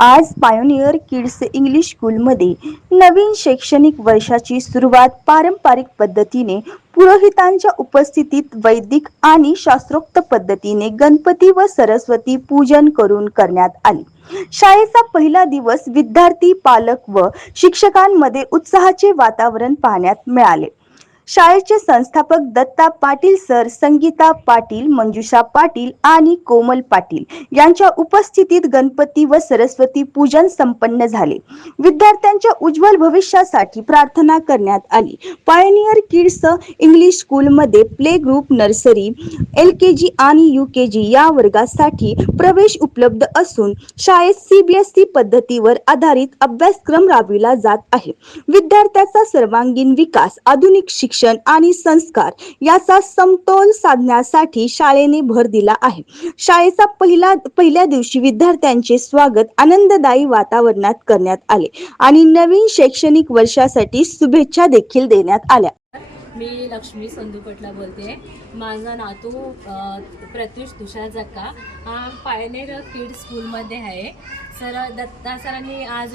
आज pioneer kids English स्कूलमध्ये नवीन शैक्षणिक वर्षाची सुरुवात पारंपरिक पद्धतीने पुरोहितांच्या उपस्थितीत वैदिक आणि शास्त्रोक्त पद्धतीने गणपती व सरस्वती पूजन करून करण्यात आले। शाळेचा पहिला दिवस विद्यार्थी, पालक व शिक्षकांमध्ये उत्साहाचे वातावरण पाहण्यात मिळाले। शाळेचे संस्थापक दत्ता पाटील सर, संगीता पाटील, मंजुषा पाटील आणि कोमल पाटील यांच्या उपस्थितीत गणपती व सरस्वती पूजन संपन्न झाले। विद्यार्थ्यांच्या उज्ज्वल भविष्यासाठी प्रार्थना करण्यात आली। पायोनियर किड्स इंग्लिश स्कूलमध्ये प्ले ग्रुप, नर्सरी, LKG आणि UKG या वर्गासाठी प्रवेश उपलब्ध असून शाळेत CBSE पद्धतीवर आधारित अभ्यासक्रम राबविला जात आहे। विद्यार्थ्याचा सर्वांगीण विकास, आधुनिक शिक्षण आणि संस्कार याचा समतोल साधण्यासाठी शाळेने भर दिला आहे। शाळेचा पहिल्या दिवशी विद्यार्थ्यांचे स्वागत आनंददायी वातावरणात करण्यात आले आणि नवीन शैक्षणिक वर्षासाठी शुभेच्छा देखील देण्यात आल्या। मी लक्ष्मी संदूपटला बोलते। माझा नातू प्रत्युष तुषार जक्का हा पायोनियर किड्स स्कूलमध्ये आहे। दत्ता सरांनी आज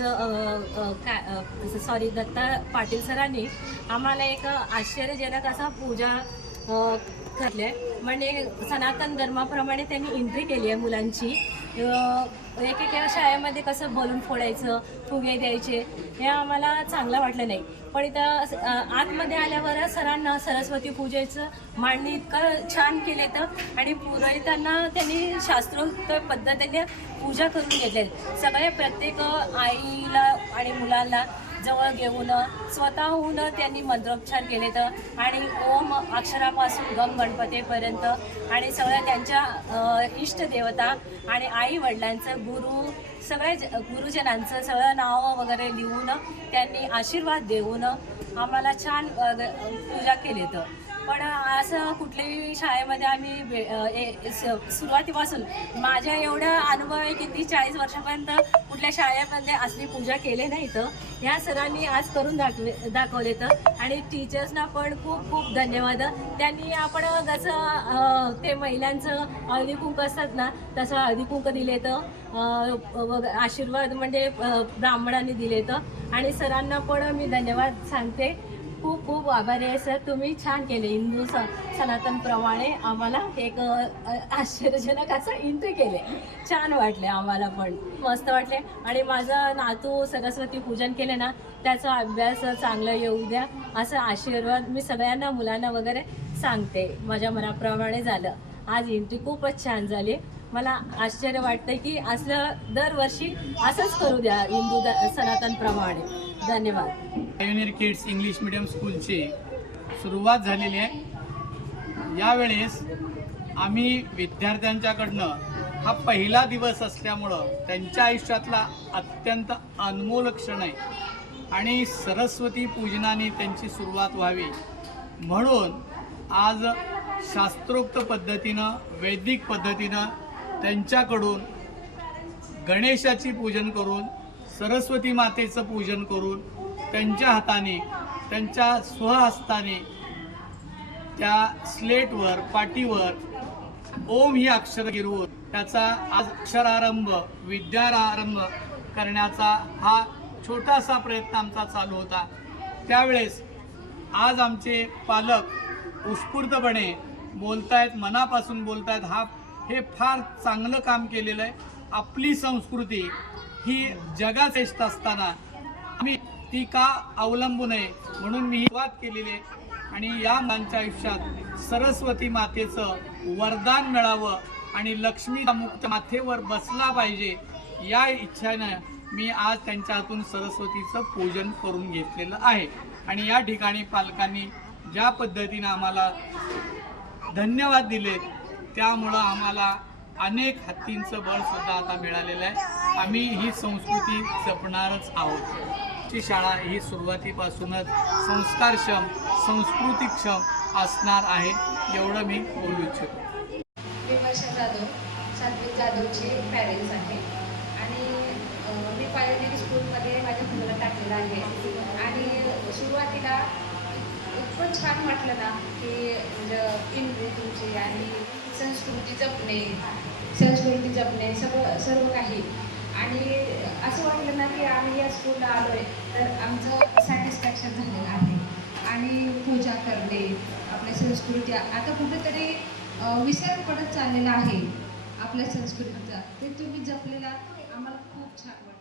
दत्ता पाटील सरांनी आम्हाला एक आश्चर्यजनक असा पूजा घातली, म्हणजे सनातन धर्माप्रमाणे त्यांनी एंट्री केली आहे मुलांची। एकेका शाळेमध्ये कसं बलून फोडायचं, फुगे द्यायचे, हे आम्हाला चांगलं वाटलं नाही, पण इथं आतमध्ये आल्यावर सरांना सरस्वती पूजेचं मांडणी इतकं छान केले तर आणि पुरोहितांना त्यांनी शास्त्रोक्त पद्धतीने पूजा करून घेतले। सगळे प्रत्येक आईला आणि मुलाला जवळ घेऊन स्वतःहून त्यांनी मंत्रोच्चार केले तर आणि ओम अक्षरापासून गम गणपतीपर्यंत आणि सगळ्या त्यांच्या इष्ट देवता आणि आई वडिलांचं, सगळ्या गुरुजनांचं सगळं नाव वगैरे लिहून त्यांनी आशीर्वाद देऊन आम्हाला छान पूजा केली। तर पण असं कुठल्याही शाळेमध्ये आम्ही सुरुवातीपासून माझ्या एवढा अनुभव आहे की 40 वर्षापर्यंत कुठल्या शाळेमध्ये असली पूजा केली नाही। तर ह्या सरांनी आज करून दाखवले तर आणि टीचर्सना पण खूप खूप धन्यवाद। त्यांनी आपण जसं ते महिलांचं हळदी कुंकू असतात ना, तसं हळदी कुंकू दिले तर आशीर्वाद म्हणजे ब्राह्मणांनी दिले तर आणि सरांना पण मी धन्यवाद सांगते। खूप खूप आभारी आहे सर, तुम्ही छान केले। हिंदू सनातन प्रमाणे आम्हाला एक आश्चर्यजनक असं एंट्री केले, छान वाटले, आम्हाला पण मस्त वाटले। आणि माझा नातू सरस्वती पूजन केले ना, त्याचा अभ्यास चांगला येऊ द्या असं आशीर्वाद मी सगळ्यांना मुलांना वगैरे सांगते। माझ्या मनाप्रमाणे झालं, आज एंट्री खूपच छान झाली। मला आश्चर्य वाटतं की असं दरवर्षी असंच करू द्या हिंदू सनातन प्रमाणे। धन्यवाद। पायोनियर किड्स इंग्लिश मीडियम स्कूलची सुरुवात झालेली आहे। यावेळेस आम्ही विद्यार्थ्यांच्याकडनं हा पहिला दिवस असल्यामुळं त्यांच्या आयुष्यातला अत्यंत अनमोल क्षण आहे आणि सरस्वती पूजनाने त्यांची सुरुवात व्हावी म्हणून आज शास्त्रोक्त पद्धतीनं, वैदिक पद्धतीनं त्यांच्याकडून गणेशाची पूजन करून, सरस्वती मातेचं पूजन करून त्यांच्या हाताने, त्यांच्या स्वहस्ताने त्या स्लेटवर, पाटीवर ओम ही अक्षर गिरवून त्याचा आज अक्षरारंभ, विद्यारंभ करण्याचा हा छोटासा प्रयत्न आमचा चालू होता। त्यावेळेस आज आमचे पालक उत्स्फूर्तपणे बोलतायत, मनापासून बोलतायत, हे फार चांगलं काम केलेलं आहे। आपली संस्कृती ही जगात श्रेष्ठ असताना आम्ही ती का अवलंबू नये म्हणून मी सुरुवात केलेली आहे आणि या मुलांच्या आयुष्यात सरस्वती मातेचं वरदान मिळावं आणि लक्ष्मीचा मुक्त माथेवर बसला पाहिजे या इच्छेनं मी आज त्यांच्या हातून सरस्वतीचं पूजन करून घेतलेलं आहे। आणि या ठिकाणी पालकांनी ज्या पद्धतीनं आम्हाला धन्यवाद दिले त्यामुळं आम्हाला अनेक हत्तींचं बळ सुद्धा आता मिळालेलं आहे। आम्ही ही संस्कृती जपणारच आहोत। ची शाळा ही सुरुवातीपासूनच संस्कारक्षम, संस्कृतीक्षम असणार आहे एवढं मी बोलू इच्छितो। मी वर्षा जाधव, सात्विक जाधवचे पॅरेंट्स आहे आणि मी पायोनियर स्कूलमध्ये माझ्या मुलाला टाकलेलं आहे आणि सुरुवातीला इतकं छान वाटलं ना की म्हणजे इंद्रिय तुमची आणि संस्कृती जपणे सर्व काही. आणि असं वाटलं ना की आम्ही या स्कूलला आलो आहे तर आमचं सॅटिस्फॅक्शन झालेलं आहे. आणि पूजा करणे, आपल्या संस्कृती आता कुठेतरी विसर पडत चाललेला आहे आपल्या संस्कृतीचा, ते तुम्ही जपलेला आम्हाला खूप छान वाटतं.